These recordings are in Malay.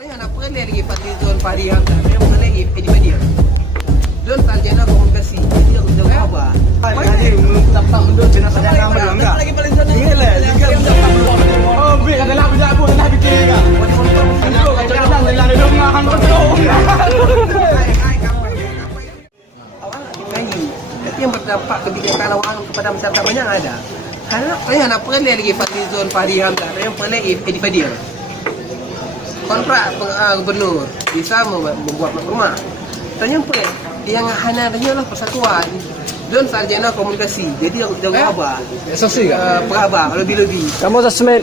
Saya nak pergi lagi Fadlizon Fahri Hamzah. Saya pergi lagi Edi Badia. Don sarjana komunikasi. Dia udah khabar. Jadi dapat mendut dengan sarjana mana enggak? Lagi paling zona. Iyalah, jika oh, bil adalah berjabut dah fikir enggak? Kalau jangan dalam dengar hang betul. Itu yang berdampak kebijakan awal kepada masyarakat banyak ada. Saya nak pergi lagi Fadlizon Fahri Hamzah. Saya pergi lagi Edi Badia. Kontrak gubernur bisa membuat rumah. Tanya apa? Yang hana tanya lah persatuan. Don sarjana komunikasi. Jadi udah apa? Sosial ke? Peraba lebih-lebih. Kamu assessment.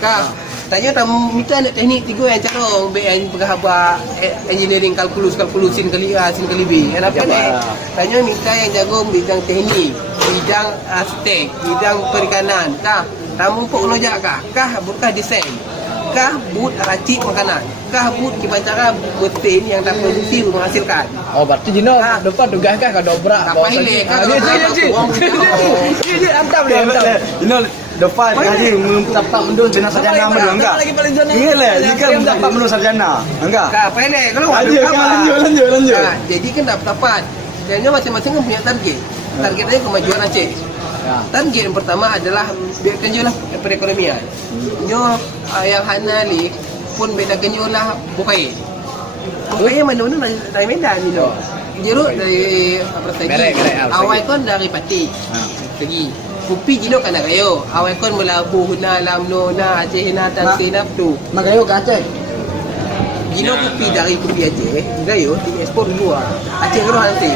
Kak, tanya tak minta nak teknik tiga yang carong BN peraba engineering kalkulus sin kali A sin kali B. Kenapa ni? Tanya minta yang jago bidang teknik, bidang arsitek, bidang perikanan. Kah, tamu pok lojak kah? Kah bukan desain? Kah but racik makanan? Kah but kibancara mesin yang tak produktif menghasilkan? Oh, berarti Jino depan tugas kah kau dobrak Apa ini? Kah Ji, antam dia. Jino depan haji dapat mendut dengan sarjana mana enggak? Lagi paling zona. Iyalah, jika dapat mendut sarjana, enggak? Kah, apa ini? Kalau Lanjut. jadi kan dapat. Dan masing-masing kan punya target. Targetnya kemajuan Aceh. Target yang pertama adalah kenjulah perekonomian. Nyo yang hana li pun beda kenjulah bukai. Bukai mana-mana dari Medan ni lo. Jeruk dari apa tadi? Awal kon dari Pati. Segi. Kopi jino kan gayo. Awal kon melabuh na lamno na Aceh na Tansina tu. Magayo ke Aceh? Jino kopi dari kopi Aceh, gayo diekspor luar. Aceh keruh nanti.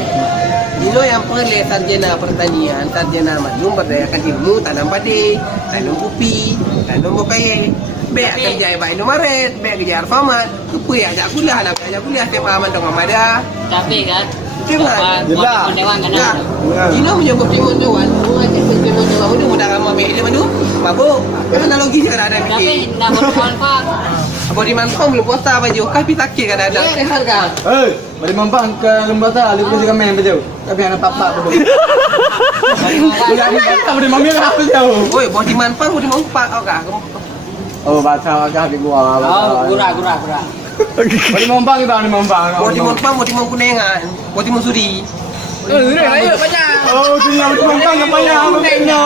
Jino yang perlu sarjana pertanian, sarjana maklum berdayakan ilmu, tanam padi, tanam kopi, tanam bokai. Baik kerja baik Indomaret, baik kerja Alfamart. Kepu ya ajak kuliah nak ajak kuliah tiap aman dong Amada. Tapi kan Jangan. Jelas dewan kan. Jino menyebut timun dewan, mengajak timun dewan udah mudah ramai baik dia madu. Mabuk. Kan analogi kan ada Tapi fikir. nak bermanfaat. Body manfaat belum puasa baju, kah pitakir kan ada. Sehat kan? Beri mampang ke lembata, lihat si kami baju. Tapi anak papa tu. Jangan kata beri mami apa jauh. Oi, body manfaat oh kah? Oh, baca agak di gua. Oh, gura. Beri mampang kita, beri mampang. Body manfaat kunengan, body sudi. Ayo banyak. Oh, tu yang beri mampang apa yang benarnya?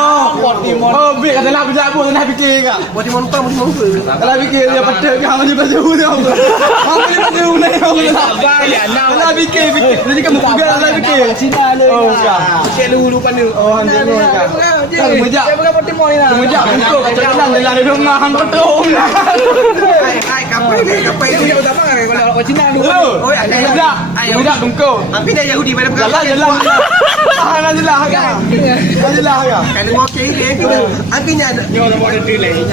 Oh, bil adalah berjabut, dah fikir enggak? Body manfaat sudi. Kalau fikir dia pada ke hang juga jauh dia. Hang ni pada ni hang. Kalau fikir. Jadi kamu pegang kalau fikir. Cina le. Oh, enggak. Cek dulu pandai. Oh, hang jangan enggak. Kalau mejak. Saya bukan Timor ni lah. Mejak untuk jalan dalam rumah hang betul. Hai, kapai Itu yang utama kan kalau orang Cina ni. Oh, ada mejak. Mejak tungkau. Tapi dah Yahudi pada Jalan. Ah, jelas agak. Jelas agak. Kalau mau ke ini kita akhirnya Nyo nak buat deal lagi.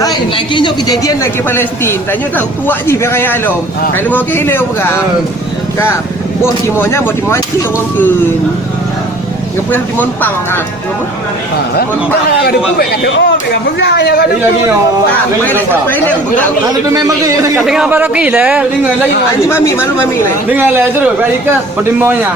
ai lagi nyo kejadian lagi Palestin. Tanya tahu kuat je biar kaya alam. Kalau mau ke ini bukan. Kak, bos timonya Aceh orang ke. Ngapa timon pang ah. Ada kubek kata oh pegang ya kan. Lagi no. Ada tu memang ke. Tengah baraki le. Dengar lagi. Ani mami malu mami ni. Dengar lah terus. Balik ke pertemuannya.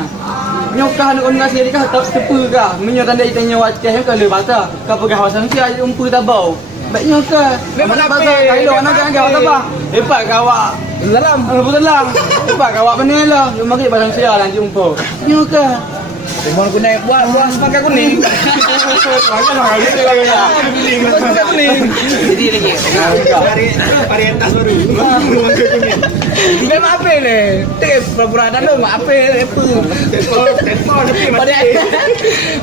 Nyokah nak orang nasi dekat tak tepu ke. Menyo tanda itanya wajah ke le bata. Ka pegah wasan si ai umpu tabau. Baik nyokah. Memang apa? Kalau anak kan kau apa? Hebat kawak. Dalam. Betul lah. Hebat kawak benar lah. Yo mari pasang sia lah jumpa. Nyokah. Timor ku naik buat sebagai kuning. Mana gitu lagi ya. Kuning. Jadi lagi. Varietas baru. Memang apa ni? Teh pura-pura dah lu apa apa. Tempo tapi Pada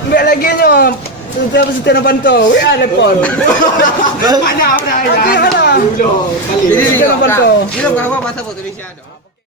Mbak lagi nyo. Sudah setia pantau. Ya telepon. banyak apa dah. Okey mana? Dulu kali. Jadi setia pantau. Kita berapa bahasa Indonesia ada?